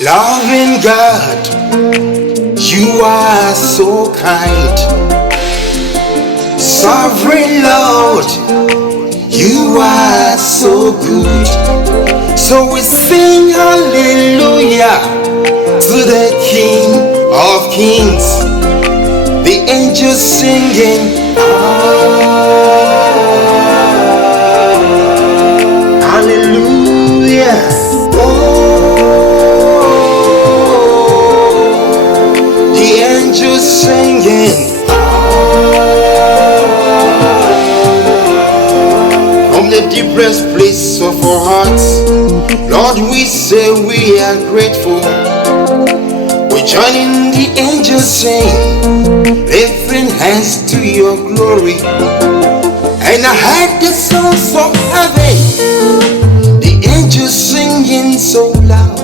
Loving God, you are so kind. Sovereign Lord, you are so good. So we sing hallelujah to the King of Kings. The angels singing hallelujah. The angels singing from the deepest place of our hearts. Lord, we say we are grateful. We join in the angels saying, lifting hands to your glory. And I heard the songs of heaven, the angels singing so loud.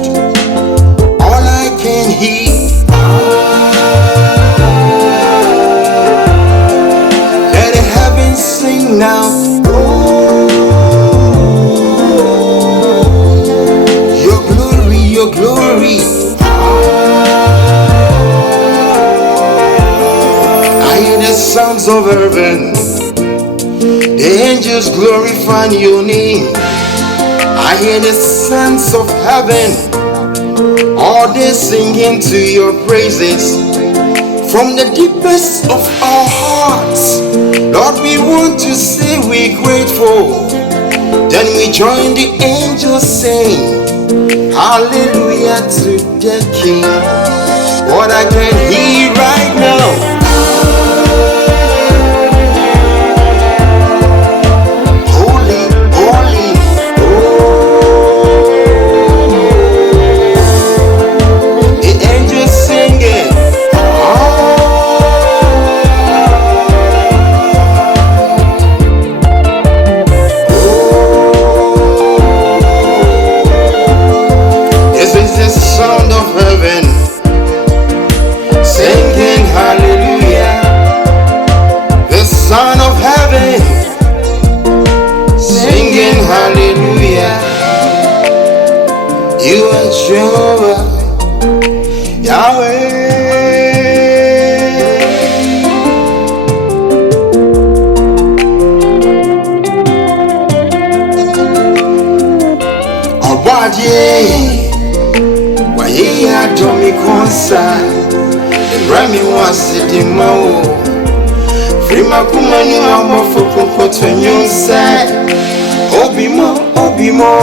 All I can hear, let the heavens sing now. Your glory, your glory. I hear the sounds of heaven, the angels glorify your name. I hear the sounds of heaven, all they singing to your praises. From the deepest of our hearts, Lord, we want to say we're grateful. Then we join the angels saying, hallelujah to the King. What I can hear right now, holy, holy, the angels singing, this is the sound of heaven singing hallelujah. The Son of heaven singing hallelujah. You are Jehovah, Yahweh. Obadiah, why ye adore me concert? Rami was sitting mo. Frima kumani wa mofoko koto nyonse. Obimo, obimo.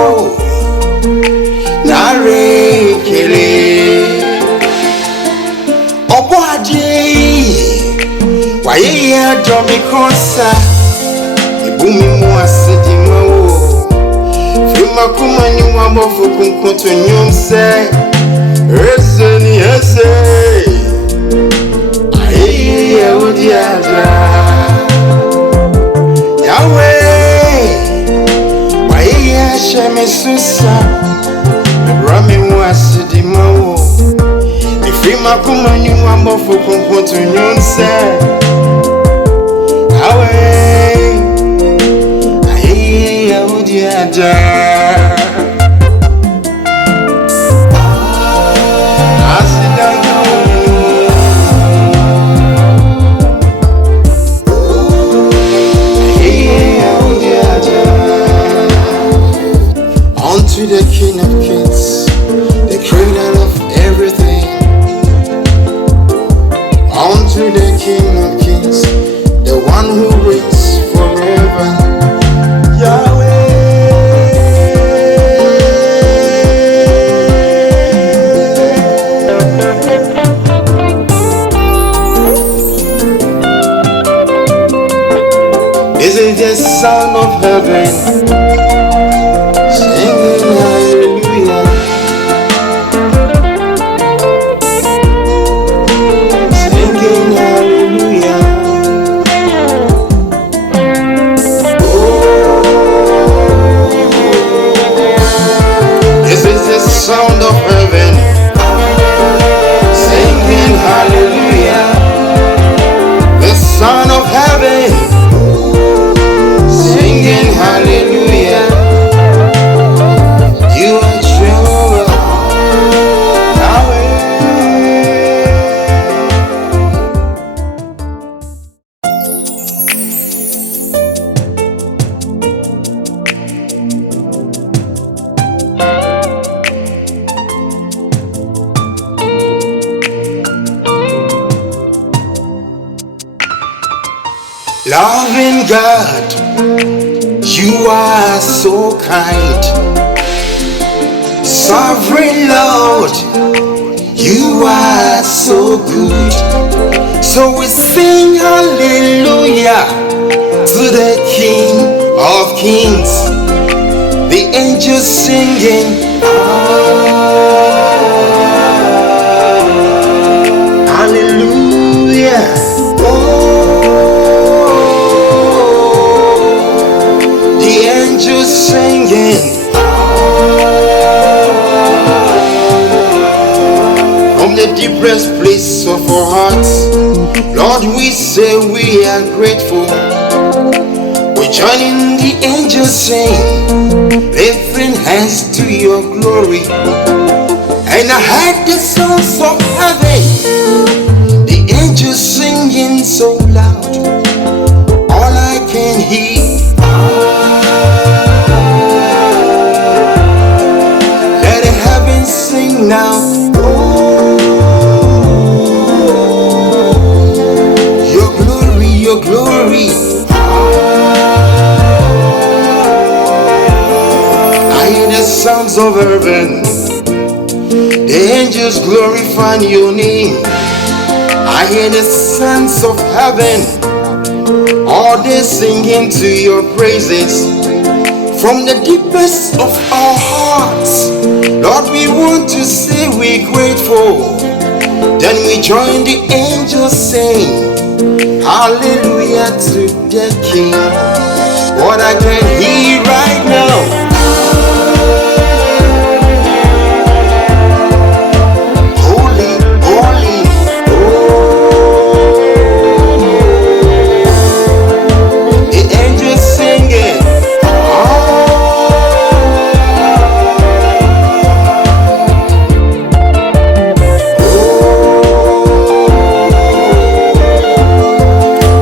Nare kele. Obadiah, why ye adore me concert? Ibumi mo sitting mo. Frima kumani wa mofoko koto nyonse. Eseni ese. Yahweh, why ya shame susa? Rami was the mo. If you makumani wambo for comfort nyonse. Yahweh, I would ya. To the King of Kings, the creator of everything. On to the King of Kings, the one who reigns forever. Yahweh. This is the sound of heaven. Sound of heaven singing hallelujah. The Son of heaven singing hallelujah. You are Jehovah, Loving God, you are so kind. Sovereign Lord, you are so good. So we sing hallelujah to the King of Kings. The angels singing hallelujah. The angels singing from the deepest place of our hearts. Lord, we say we are grateful. We join in the angels sing, lifting hands to your glory. And I heard the sounds of heaven, the angels singing so loud, all I can hear. Let the heavens sing now. Your glory, your glory. I hear the sounds of heaven, the angels glorifying your name. I hear the sounds of heaven, all they singing to your praises. From the deepest of our hearts, Lord, we want to say we're grateful. Then we join the angels saying hallelujah to the King. What I can hear right now, holy, holy, the angels singing.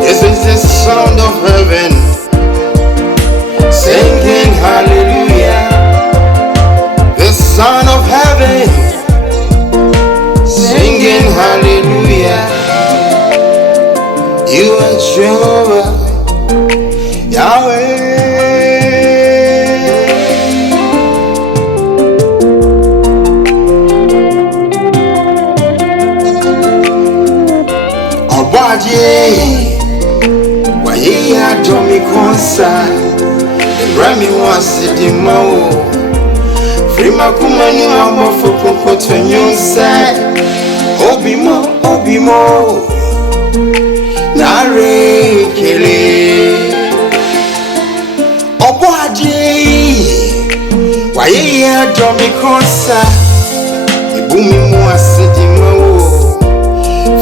This is the sound of heaven singing hallelujah. The Son of heaven singing hallelujah. You are Jehovah, Yahweh. Obadie, waye adomi konsa, Rami wasidi mao. Frima kumani wamofo kukoto nyonsa. Obimo, obimo, nare kele. Obadie, waye adomi konsa, ibumi wasidi mao.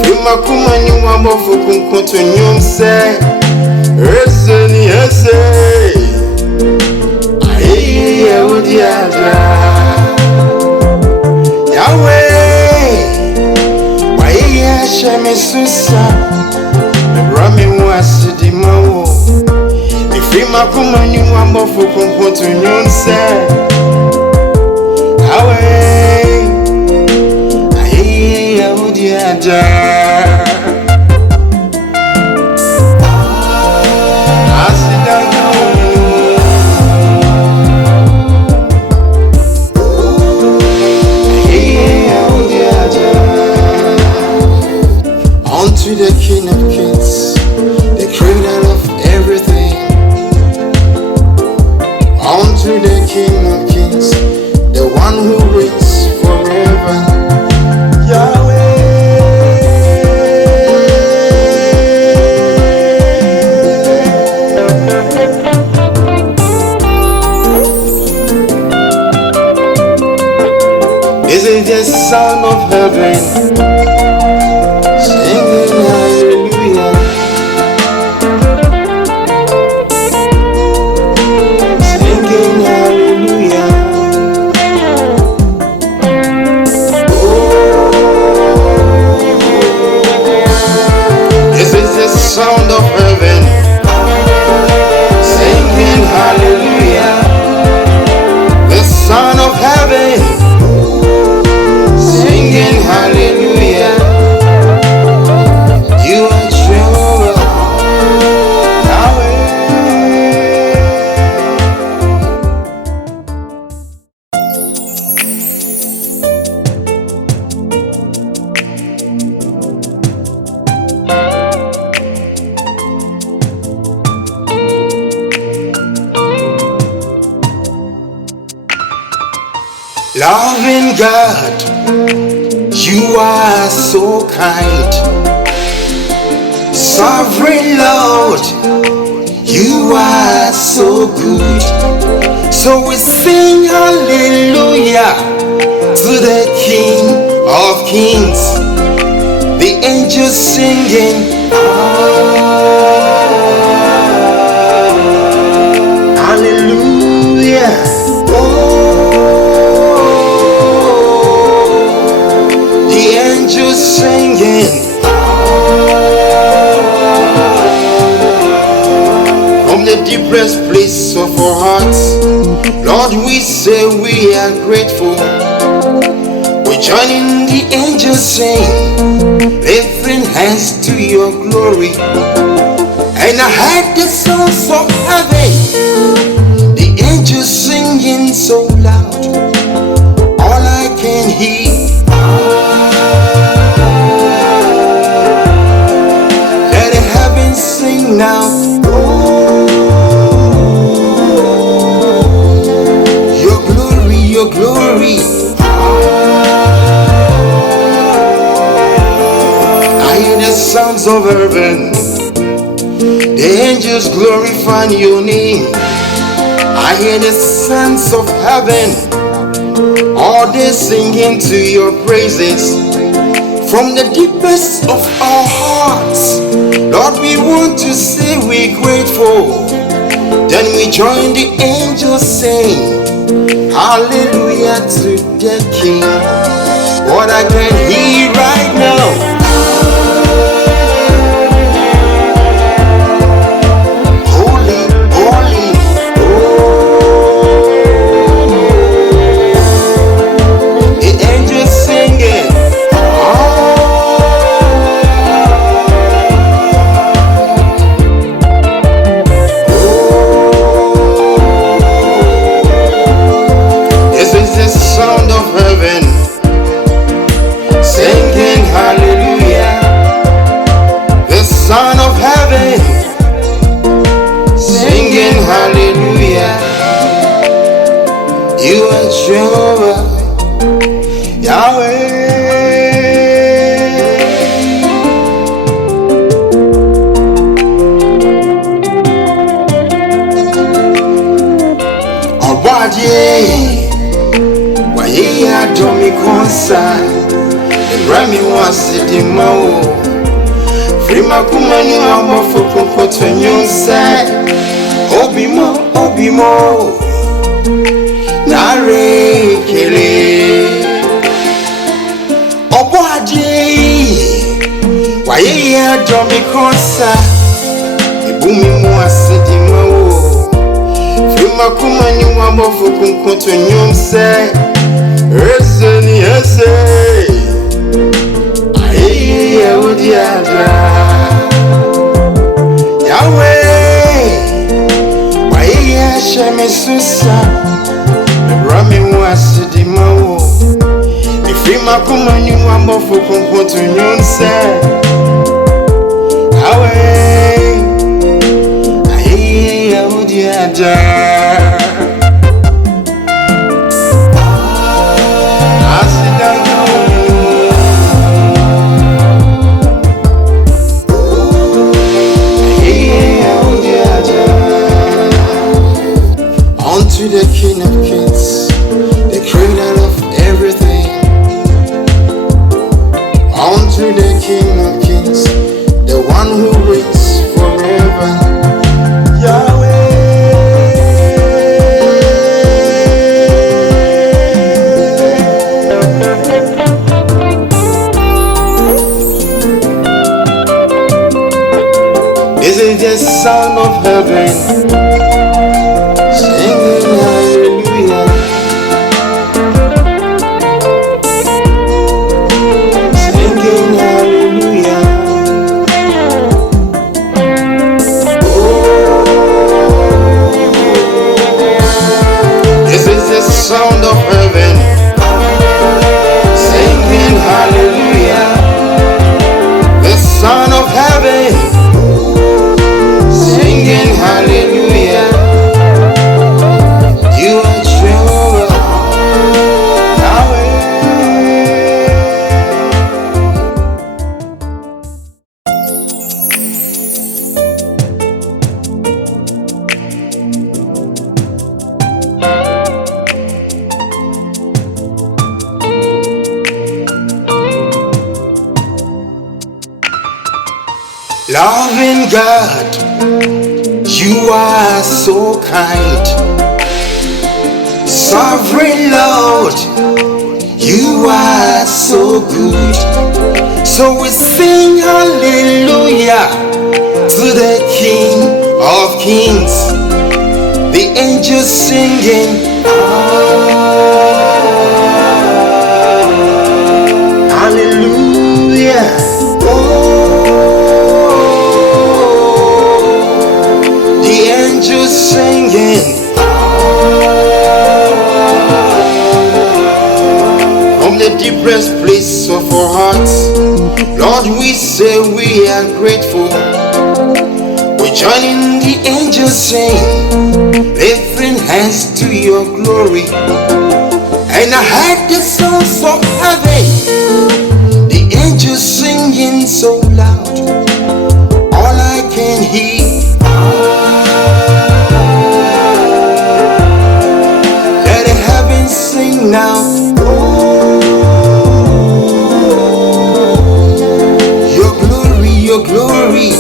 Frima kumani wamofo kukoto nyonsa. Eseni ese. Yahweh, why Shemi Susa, Rami wasidi mao. If you makumani wambo fukumpo to nyonse. Yahweh, aye Yahudiada. To the King of Kings, the creator of everything. On to the King of Kings, the one who reigns forever. Yahweh. This is the sound of heaven. Sound of heaven singing hallelujah. The Son of heaven singing hallelujah. God, you are so kind. Sovereign Lord, you are so good. So we sing hallelujah to the King of Kings. The angels singing hallelujah. The angels singing from the deepest place of our hearts. Lord, we say we are grateful. We join in the angels saying, lifting hands to your glory. And I heard the sounds of heaven, the angels singing so loud, all I can hear. Let the heavens sing now. Your glory, your glory. I hear the sounds of heaven, the angels glorifying your name. I hear the sounds of heaven, all they singing to your praises. From the deepest of our hearts, Lord, we want to say we're grateful. Then we join the angels saying, hallelujah to the King. What I can hear right now, sound of heaven singing hallelujah. The Son of heaven singing hallelujah. You are Jehovah Yahweh. Obadiah yeah, Tommy Consa, Rami was sitting Mao. Frima Kumani, I'm for Cocoton side. Obimo, Obimo, Nare Kele Obadi. Why, yeah, Tommy Consa, Bumi was sitting Mao. Frima Kumani, I'm for Cocoton side. Yes, Yahweh, why Shame Susa, Rami was the Mao. If you Makuma, you are more for Compoton, say, Yahweh, unto the King of Kings, the creator of everything. Unto the King of Kings, the one who reigns forever. Yahweh. This is the sound of heaven. Sound of heaven singing hallelujah. The Son of heaven singing hallelujah. Loving God, you are so kind. Sovereign Lord, you are so good. So we sing hallelujah to the King of Kings. The angels singing hallelujah. The angels singing from the deepest place of our hearts. Lord, we say we are grateful. We join in the angels sing, lifting hands to your glory. And I heard the sounds of heaven, the angels singing so loud, all I can hear. Let the heavens sing now. Your glory, your glory.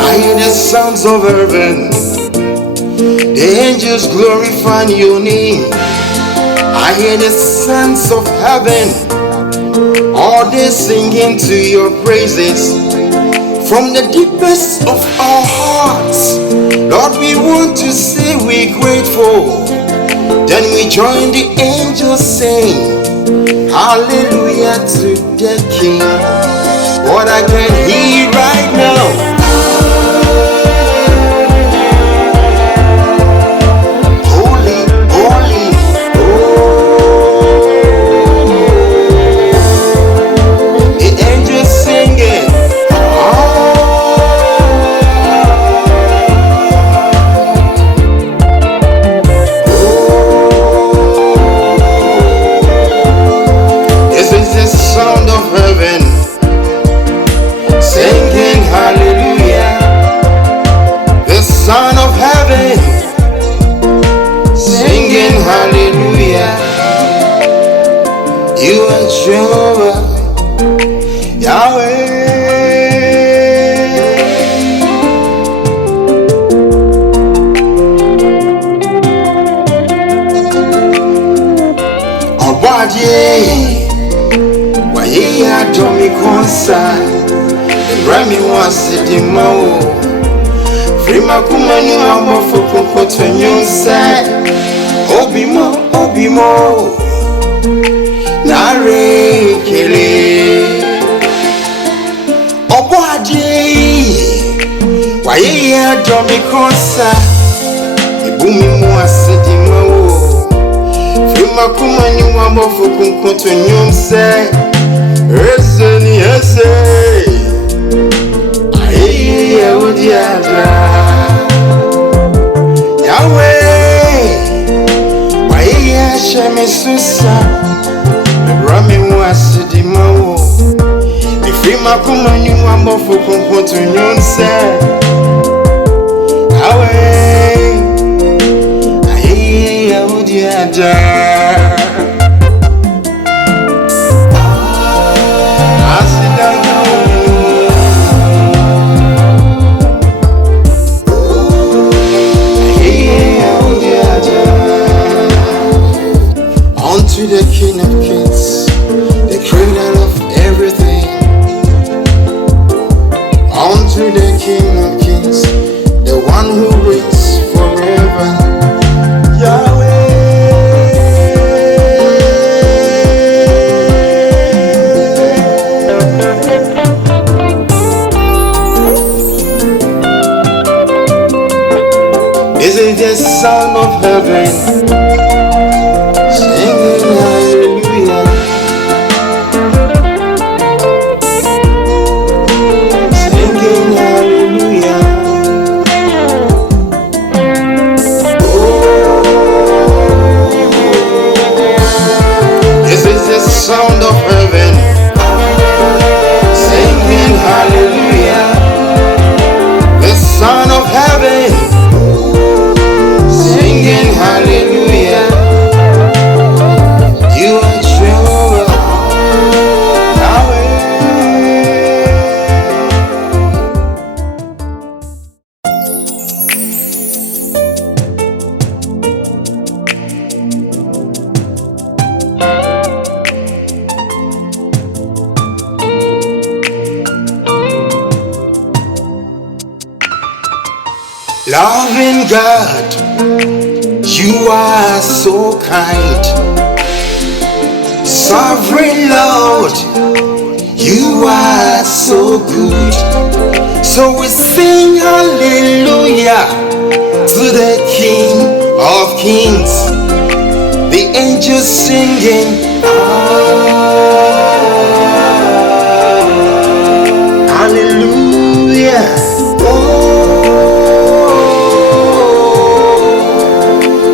I hear the sounds of heaven, the angels glorifying your name. I hear the sounds of heaven, all they singing to your praises. From the deepest of our hearts, Lord, we want to say we're grateful. Then we join the angels sing hallelujah to the King. What I can hear right now, holy, holy, the angels singing. This is the sound of heaven singing hallelujah. The Son of heaven singing hallelujah. You are Jehovah Yahweh. Obadiah, why ye are Tommy Consa, and Rami was sitting Mao. Frima Kumanu Amofo Kotonyon said, Obimo, Obimo, Nare Kele. Obadiah, why ye are Tommy Consa, the booming was sitting Mao. Frima Kumanu Amofo Kotonyon said, Reseni Ese, Aye, Odiadra, Yahweh, why Shame Susa, the Rami was the Mao. If you Makumani Wambo to Yon said, Yahweh, Aye, Odiadra. To the King of Kings, the creator of everything. On to the King of Kings, the one who reigns forever. Yahweh. This is the sound of heaven. Sound of heaven singing hallelujah. The Son of heaven singing hallelujah. You are Jehovah Loving God, you are so kind. Sovereign Lord, you are so good. So we sing hallelujah to the King of Kings. The angels singing hallelujah.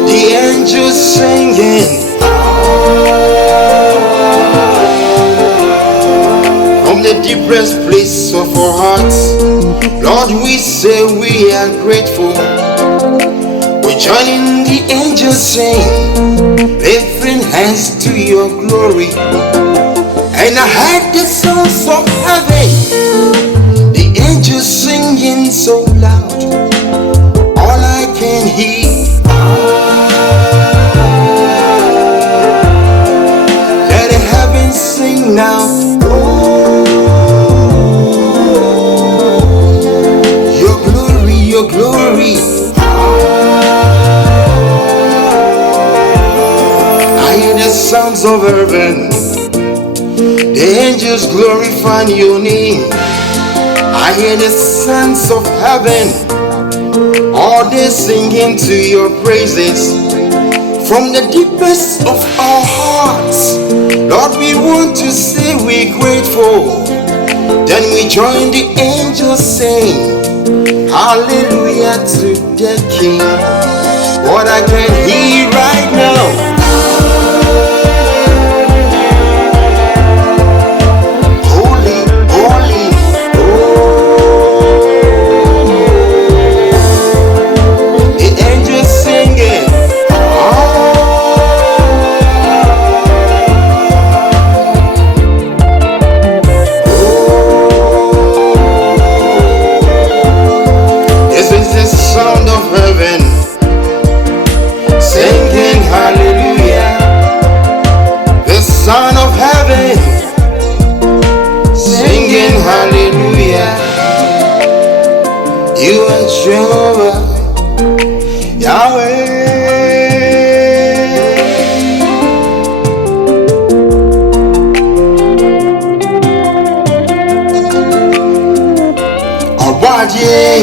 The angels singing from the deepest place of our hearts. Lord, we say we are grateful. We join in the angels sing, lifting hands to your glory. And I heard the sounds of heaven, the angels singing so loud, all I can hear. Let the heavens sing now. Your glory, your glory. I hear the sounds of heaven, the angels glorifying your name. I hear the sounds of heaven, all they singing to your praises. From the deepest of our hearts, Lord, we want to say we're grateful. Then we join the angels saying hallelujah to the King. What I can hear right now, holy, holy, oh, the angels singing. This is the sound of heaven singing hallelujah. The Son of heaven singing hallelujah. You are Jehovah, Yahweh. Obadiah,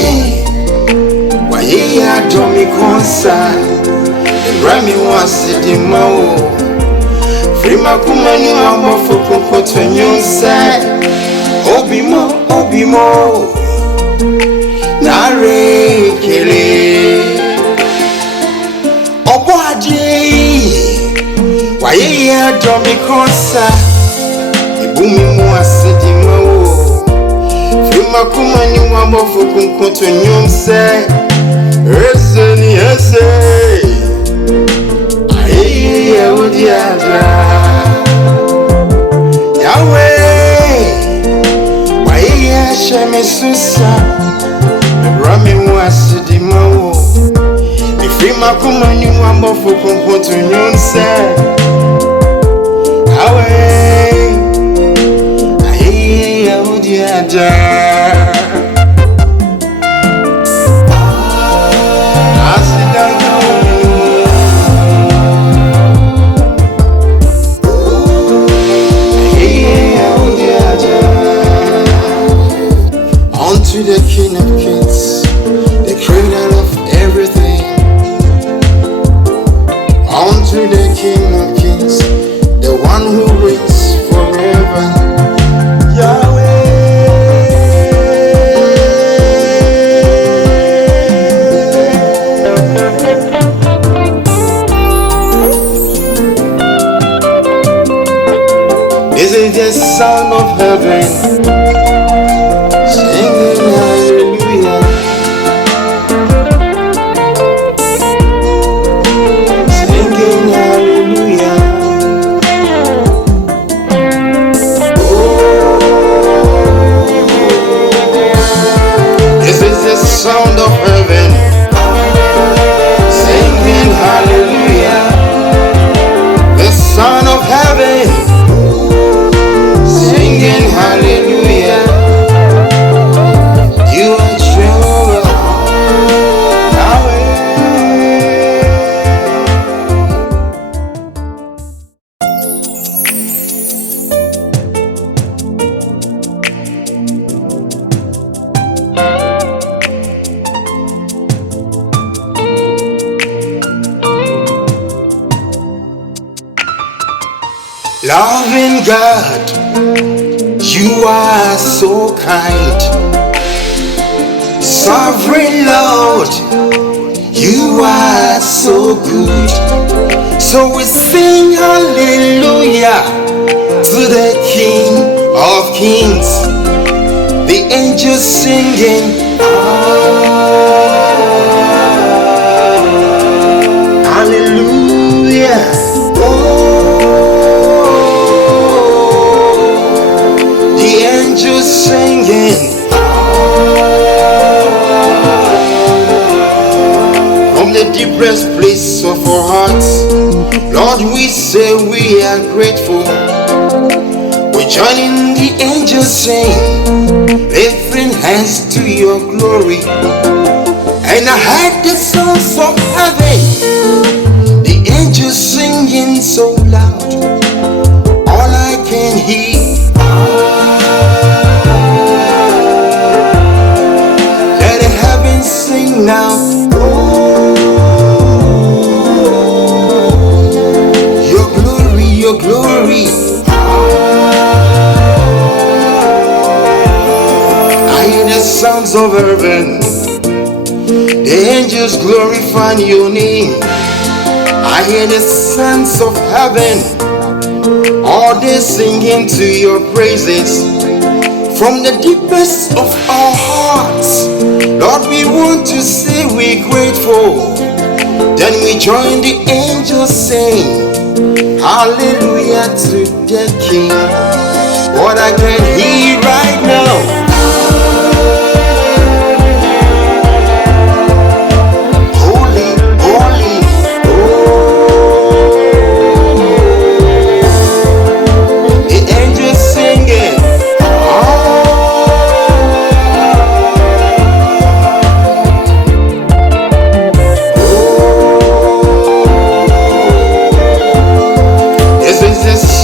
why ye adore me concern? The Grammy was sitting more. Free my kumani mama for Coco to you say, Obimo, Obimo, Nare Kele. Obadiah, why ye adore me concern? The booming was sitting more. Free my kumani mama for Coco to you say, Eseni, Eseni. Yahweh, why you share me susa? The Rami was the Mao. If you Makumani Wambo for Kumpo to Nun say, Yahweh, I to the King of Kings, the creator of everything. On to the King of Kings, the one who reigns forever. Yahweh. This is the sound of heaven. Sound of heaven singing hallelujah. The Son of heaven singing hallelujah. Loving God, you are so kind. Sovereign Lord, you are so good. So we sing hallelujah to the King of Kings. The angels singing hallelujah. The angels singing from the deepest place of our hearts. Lord, we say we are grateful. We join in the angels saying, lifting hands to your glory. And I heard the sounds of heaven, the angels singing so loud, all I can hear. Let the heavens sing now. Your glory, your glory. I hear the sounds of heaven, the angels glorifying your name. I hear the sounds of heaven, all they singing to your praises. From the deepest of our hearts, Lord, we want to say we're grateful. Then we join the angels saying, hallelujah to the King. What I can hear right now,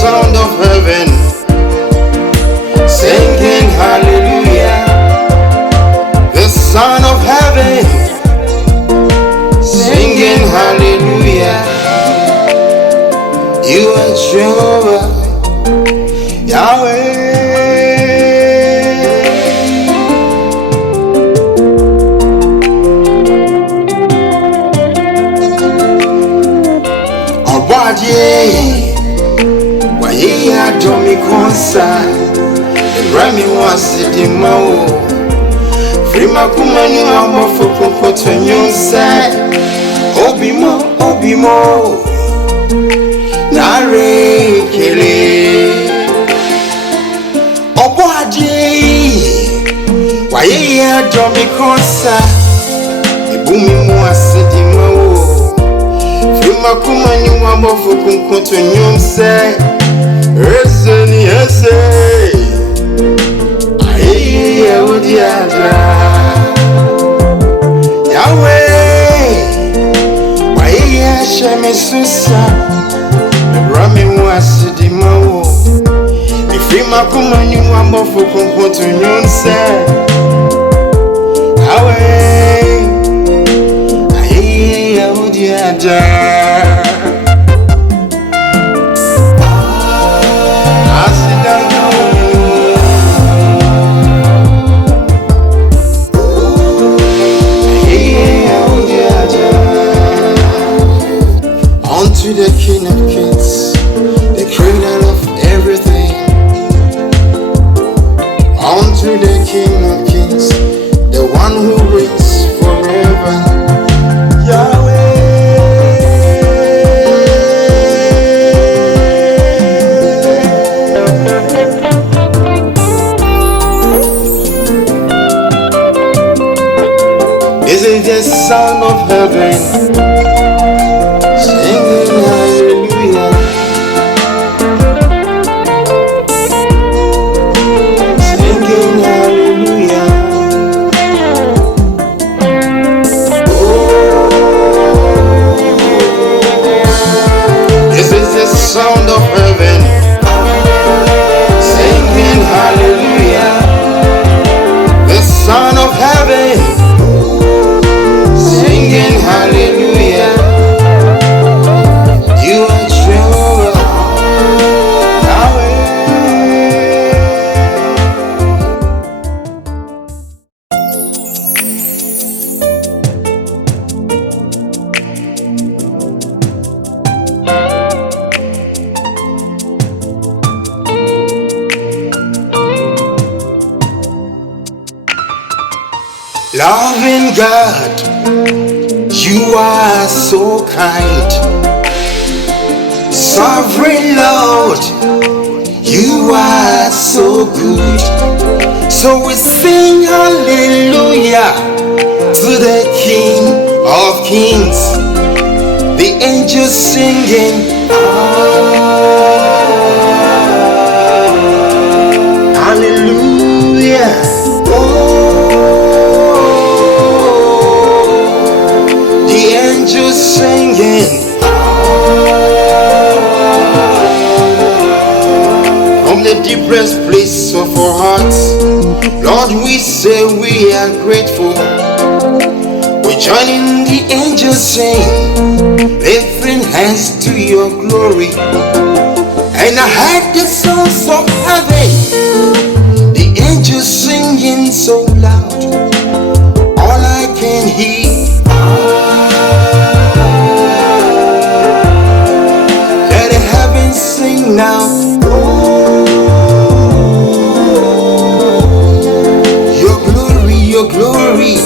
sound of heaven singing hallelujah. The Son of heaven singing hallelujah. You are Jehovah Yahweh. Obadiah yeah, Tommy Consa, Rami was sitting Mao. Frima Kumani, I'm off for Cocoton, you said, Obimo, Obimo, Nare Kele Obadi. Why, yeah, Tommy Consa, the booming was sitting Mao. Frima Kumani, I'm off for Cocoton, you said. Yes, Yahweh, why Shame Susa, Rami was the Mao. If you Makuma, you are more for Compoton, you say, Yahweh, unto the King of Kings, the creator of everything. Unto the King of Kings, the one who reigns forever. Yahweh. This is the Son of heaven singing hallelujah, singing hallelujah. This is the sound of heaven singing hallelujah. The Son of heaven singing hallelujah. You are Jehovah Loving God, you are so kind. Sovereign Lord, you are so good. So we sing hallelujah to the King of Kings. The angels singing hallelujah. The angels singing from the deepest place of our hearts. Lord, we say we are grateful. We join in the angels sing, lifting hands to your glory. And I heard the sounds of heaven, the angels singing so loud. All I can hear, let the heavens sing now. Your glory, your glory.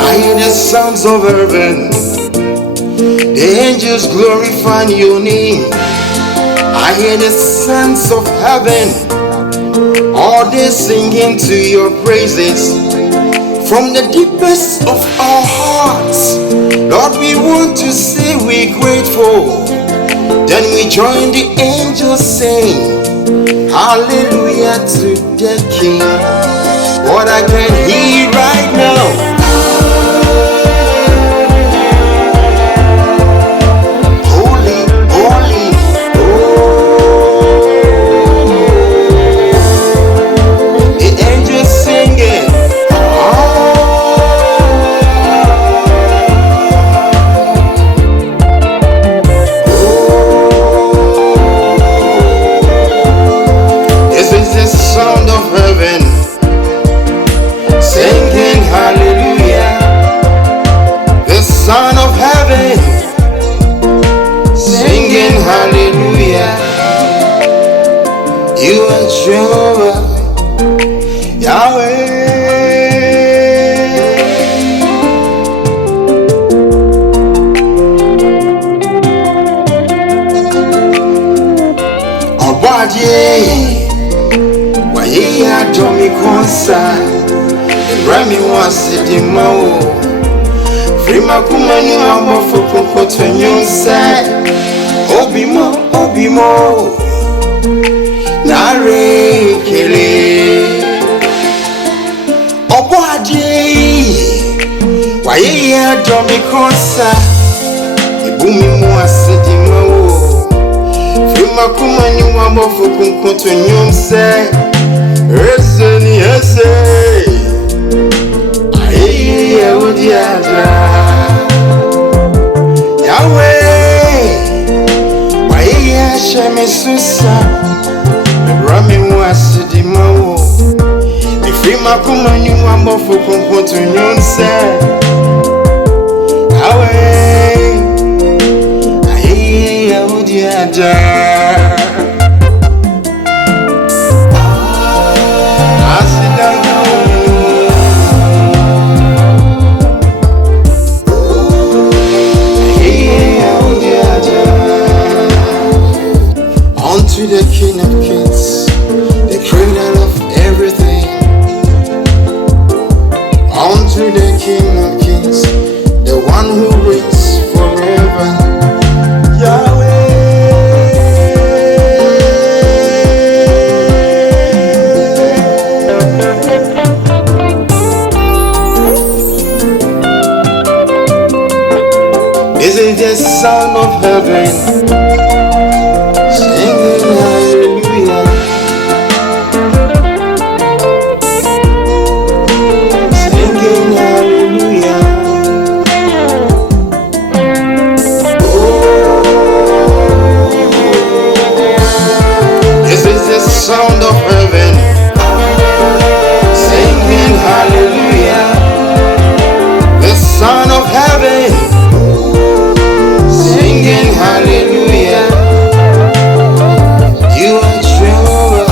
I hear the sounds of heaven, the angels glorifying your name. I hear the sounds of heaven, all they singing to your praises. From the deepest of our hearts, Lord, we want to say we're grateful. Then we join the angels saying hallelujah to the King. What I can hear right now, holy, holy, the angels singing. This is the sound of heaven singing hallelujah. The Son of heaven singing hallelujah. You are Jehovah, Yahweh. Obadiah, why ye are Tommy Consa, and Rami was sitting Mao. Frima Kumani, I'm off for Cocoto, and you said, Obimo, Obimo, Nare Kele. Obadiah, why ye are Tommy Consa, the booming was sitting Mao. Frima Kumani, I'm off for Cocoto, and you said, Reseni, Yahweh, why Shame Susa, Rami was the Mao. If you Makumani, one more for Comfort to you, say, Yahweh, unto the King of Kings, the creator of everything. Unto the King of Kings, the one who reigns forever. Yahweh. This is the sound of heaven, singing hallelujah, singing hallelujah. This is the sound of heaven, singing hallelujah. The Son of heaven, singing hallelujah. You are Jehovah,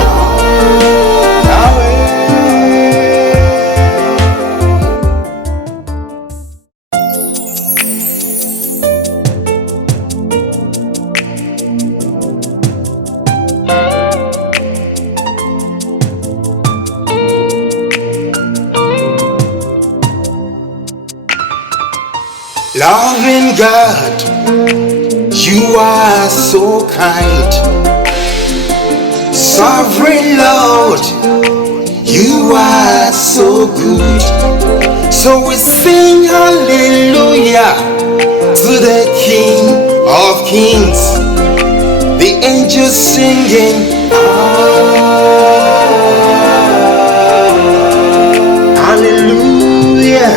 Loving God, you are so kind. Sovereign Lord, you are so good. So we sing hallelujah to the King of Kings. The angels singing hallelujah.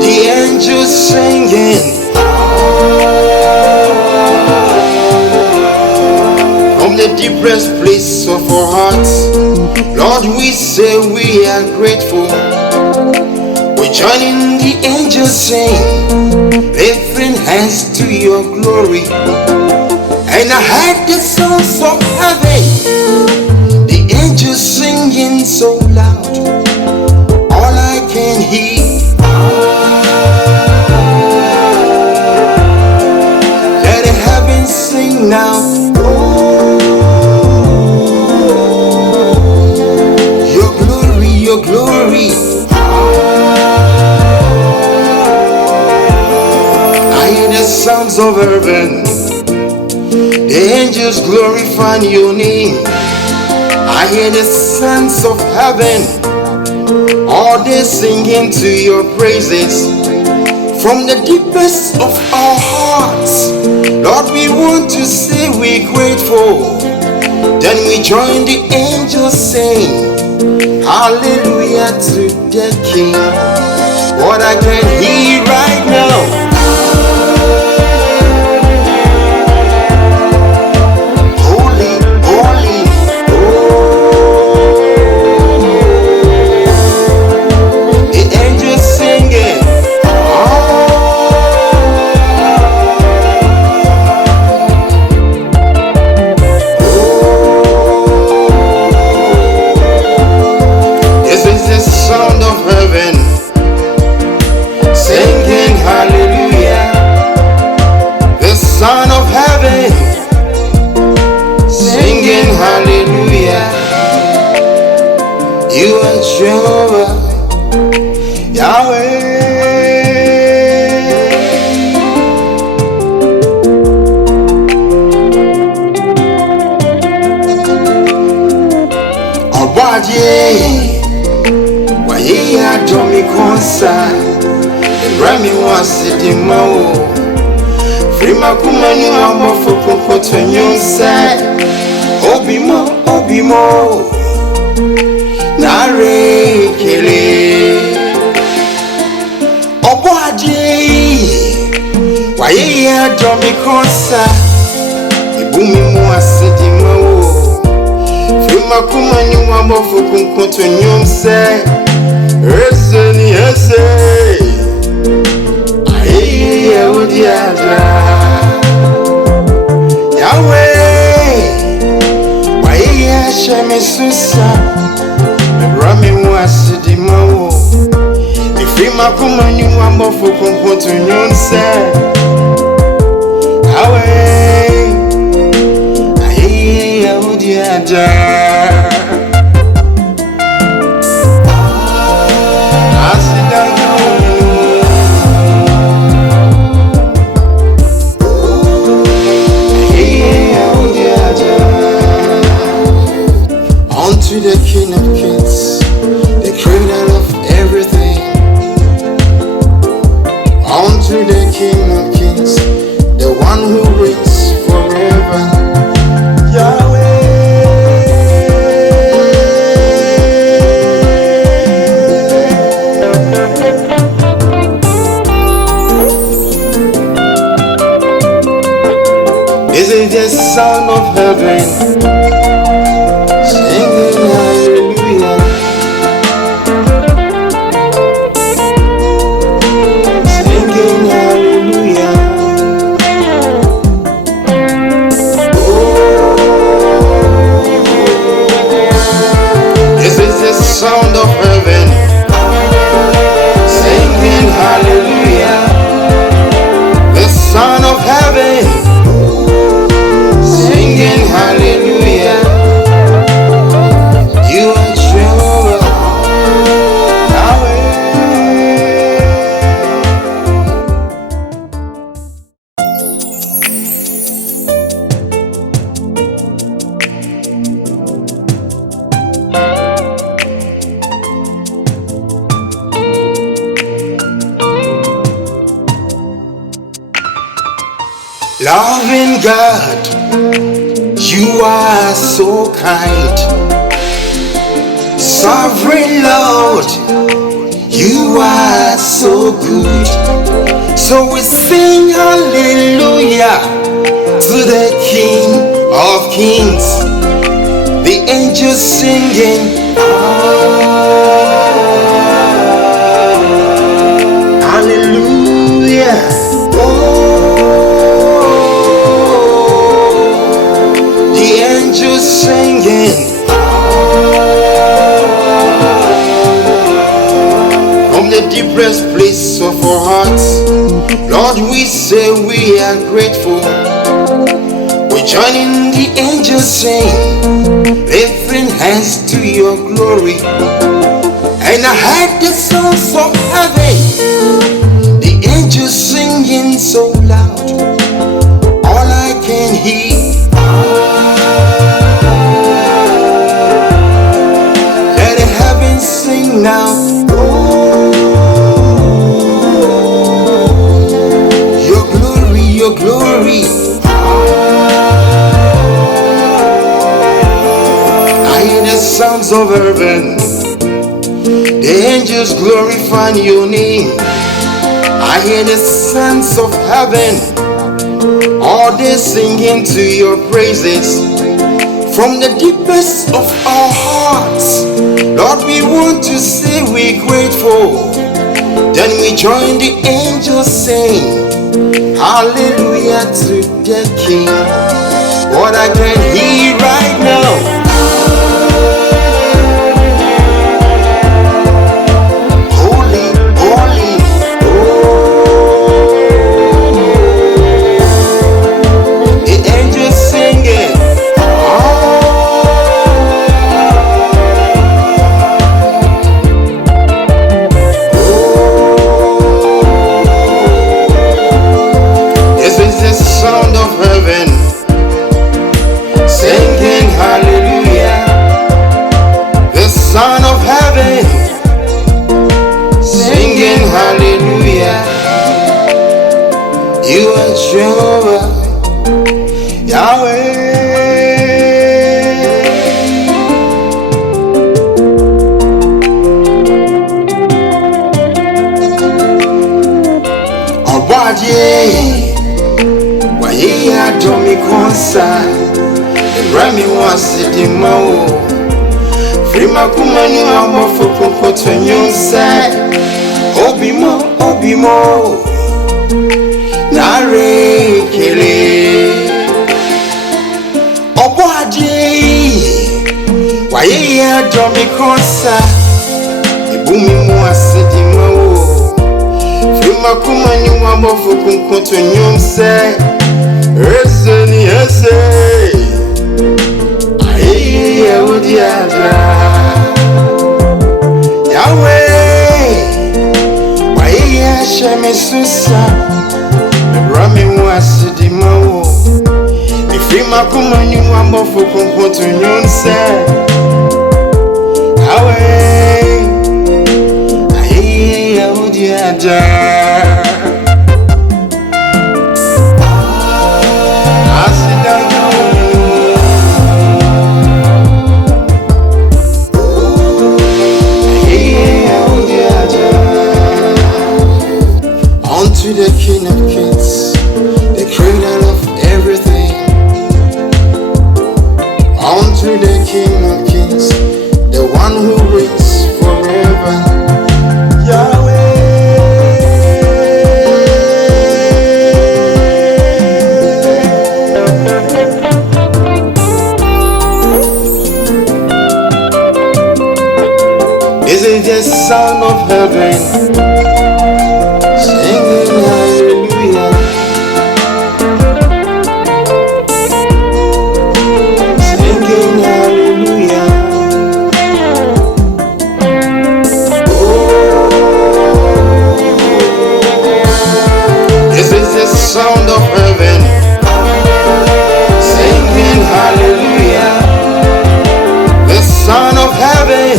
The angels singing from the deepest place of our hearts. Lord, we say we are grateful. We join in the angels sing, lifting hands to your glory. And I heard the sounds of heaven, the angels singing so loud, all I can hear. Let the heavens sing now. Your glory, your glory. I hear the sounds of heaven, the angels glorifying your name. I hear the sounds of heaven, all they singing to your praises. From the deepest of our hearts, Lord, we want to say we're grateful. Then we join the angels saying hallelujah to the King. What I can hear right now, holy, holy, oh, the angels singing. This is the sound of heaven singing hallelujah. The Son of heaven singing hallelujah. You are Jehovah, Yahweh. Obadie, waye adomi konsa, Rami wasidi mao. Frima kumani wamofo kumpoto nyonsa. Obimo, obimo, nare kele. Obadie, waye adomi konsa, ibumi wasidi mao. Frima kumani wamofo kumpoto nyonsa. Eseni ese, aye udiada. Yahweh, waye sheme susa, rami wasidi mawo. Ifima kumani wambofu kumpoto nyonse. Yahweh, aye udiada. Unto the King of Kings, the creator of everything. Unto the King of Kings, the one who reigns forever. Yahweh. This is the sound of heaven singing hallelujah. Singing hallelujah. Oh, this is the sound of heaven singing hallelujah. The Son of heaven singing hallelujah. Loving God, you are so kind. Sovereign Lord, you are so good. So we sing hallelujah to the King of Kings. The angels singing hallelujah. The angels singing from the deepest place of our hearts. Lord, we say we are grateful. We join in the angels saying, lifting hands to your glory. And I heard the sounds of heaven, the angels singing so loud, all I can hear. Let the heavens sing now. Your glory, your glory. I hear the sounds of heaven, the angels glorifying your name. I hear the sounds of heaven, all they singing to your praises. From the deepest of our hearts, Lord, we want to say we're grateful. Then we join the angels saying, hallelujah to the King. What I can hear right now, sound of heaven singing hallelujah. The Son of heaven singing hallelujah. You are Jehovah Yahweh. Obadiah yeah, Tommy Consa, Rami was sitting Mao. Frima Kumani, I'm off for Cocoton, you said, Obimo, Obimo, Nare Kele, Obadi, why, yeah, Tommy Consa, the booming was sitting Mao. Frima Kumani, I'm off for Cocoton, you said. Yes, Yahweh, why Shame Susa, Rami was the Mao. If you Makuma, you are more for Compoton, say, Yahweh, to the King of Kings, the creator of everything. On to the King of Kings, the one who reigns forever. Yahweh. This is the sound of heaven. Sound of heaven singing hallelujah. The Son of heaven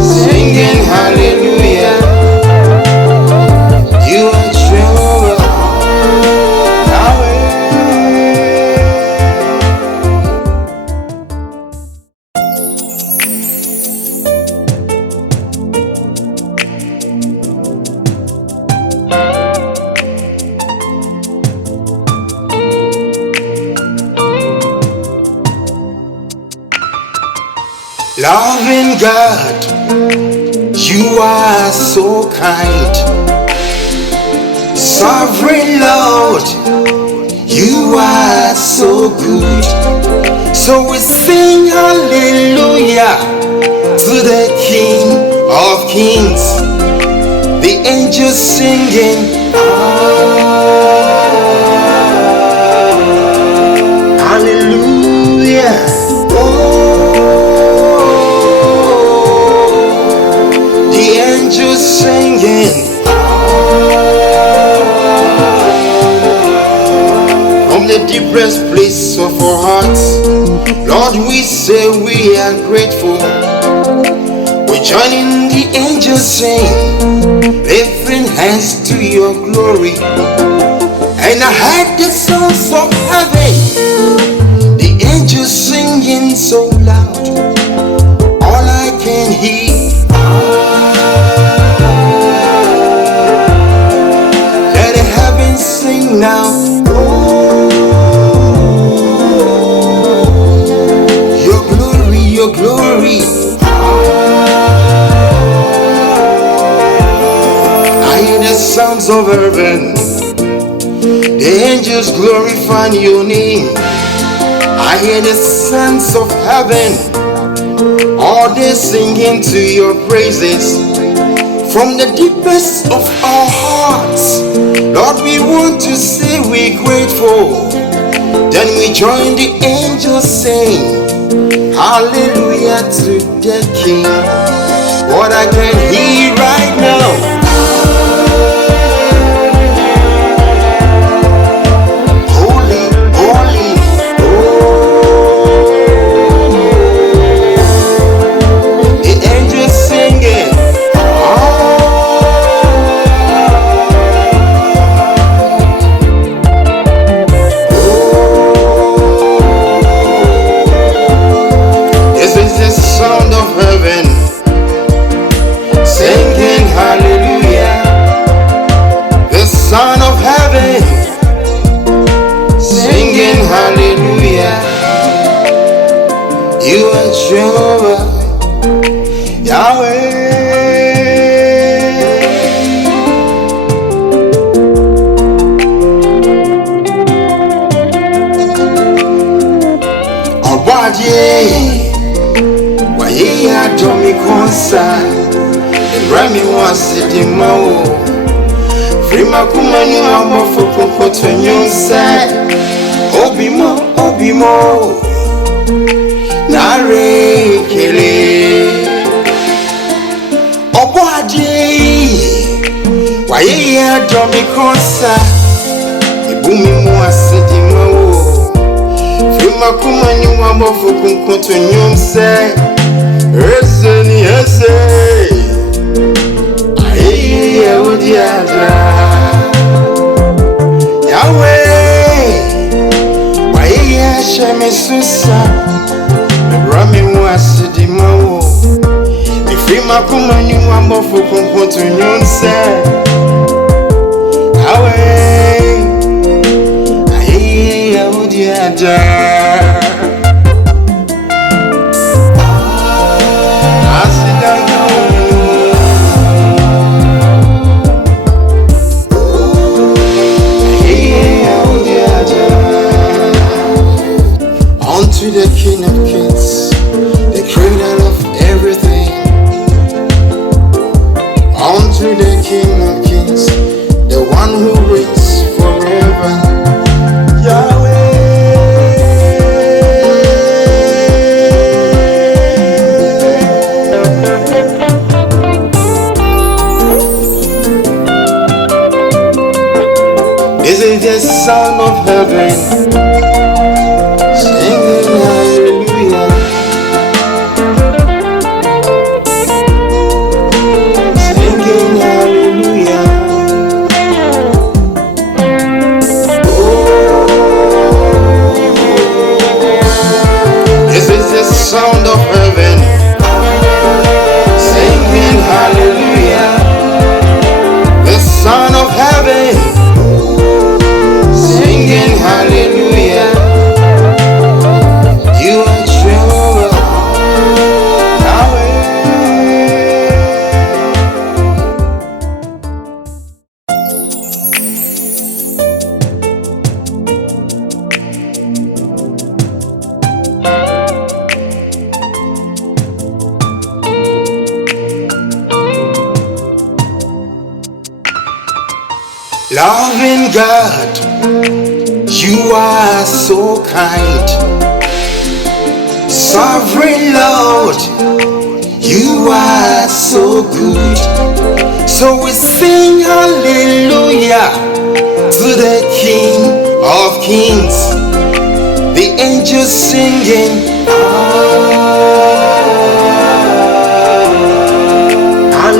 singing hallelujah. God, you are so kind. Sovereign Lord, you are so good. So we sing hallelujah to the King of Kings. The angels singing hallelujah. Oh, the angels singing from the deepest place of our hearts. Lord, we say we are grateful. We join in the angels saying, lifting hands to your glory. And I heard the sounds of heaven, the angels singing so loud. All I can hear, let the heavens sing now. Oh, your glory, your glory. I hear the sounds of heaven, the angels glorifying your name. I hear the sons of heaven, all they singing to your praises. From the deepest of our hearts, Lord, we want to say we're grateful. Then we join the angels saying, hallelujah to the King. What I can hear right now, Son of heaven, singing hallelujah. You are Jehovah, Yahweh. Obadiah, why ye are Tommy Consa, and Rami was sitting more. Prima kumani amofo kokoto nyonse obimo obimo nare kele Obadiah waye ya domi konsa ibumi mu asedima wo Prima kumani amofo kokoto nyonse eseni ese aye odiada Yahweh, why ye shame susa? Rami was the mo. If you makumani wambo for comfort to yonse. Yahweh, aye, odiada. To the King of Kings, the creator of everything. On to the King of Kings, the one who reigns forever. Yahweh. This is the sound of heaven. Sound of heaven, singing hallelujah. The Son of heaven, singing hallelujah. Loving God, you are so kind. Sovereign Lord, you are so good. So we sing hallelujah to the King of Kings. The angels singing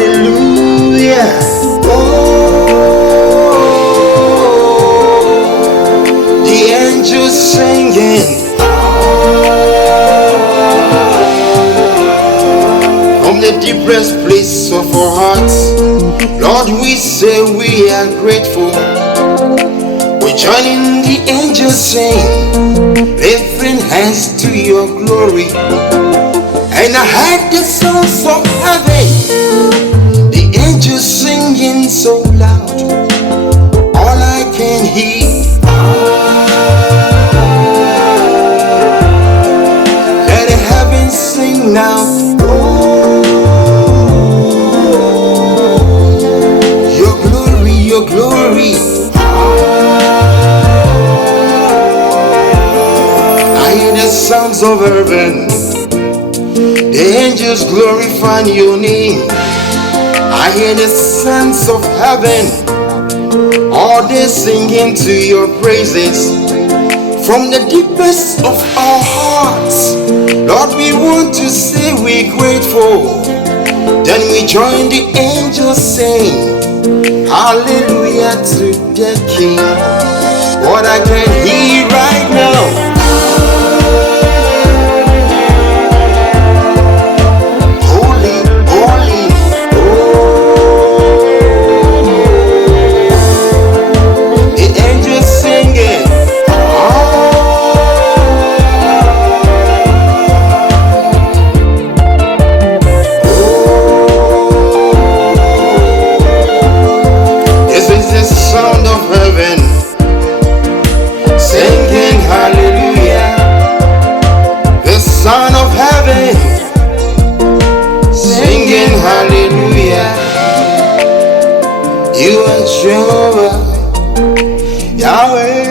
hallelujah. The angels singing from the deepest place of our hearts. Lord, we say we are grateful. We join in the angels sing, lifting hands to your glory. And I heard the sounds of heaven, the angels singing so loud, all I can hear. Let the heavens sing now. Your glory, your glory. I hear the sounds of heaven, the angels glorifying your name. I hear the sounds of heaven, all they singing to your praises. From the deepest of our hearts, Lord, we want to say we're grateful. Then we join the angels saying hallelujah to the King. What I can hear right now, holy, holy, oh, the angels singing. This is the sound of heaven singing hallelujah. The Son of heaven singing hallelujah. You are Jehovah, Yahweh.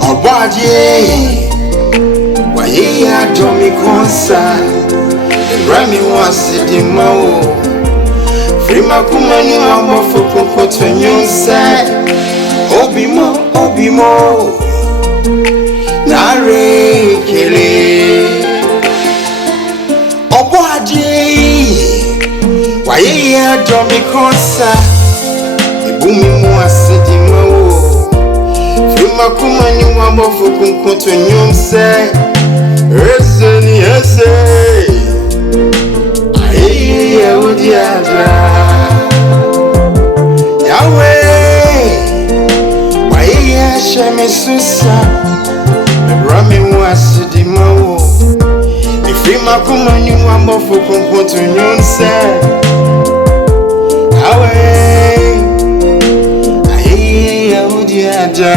Obadie, waye adomi konsa, Rami wasidi mao. Frima kumanu amofo kokoto nyonsa. Obimo, obimo, nare kele. Obadie, waye adomi konsa, ibumi wasidi mao. Frima kumanu amofo kokoto nyonsa. Eseni ese. Yahweh, why Shemi Susa, Rami wasidi mao. If you makumani wambo fukumpo to nyonse. Yahweh, aye udiaja.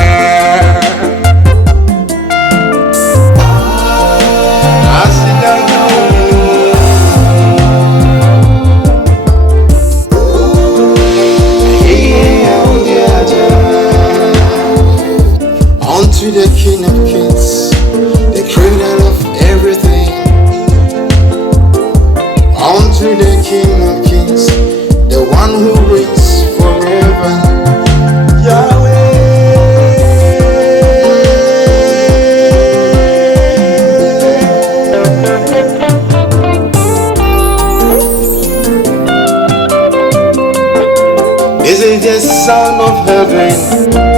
To the King of Kings, the creator of everything. On to the King of Kings, the one who reigns forever. Yahweh. This is the sound of heaven.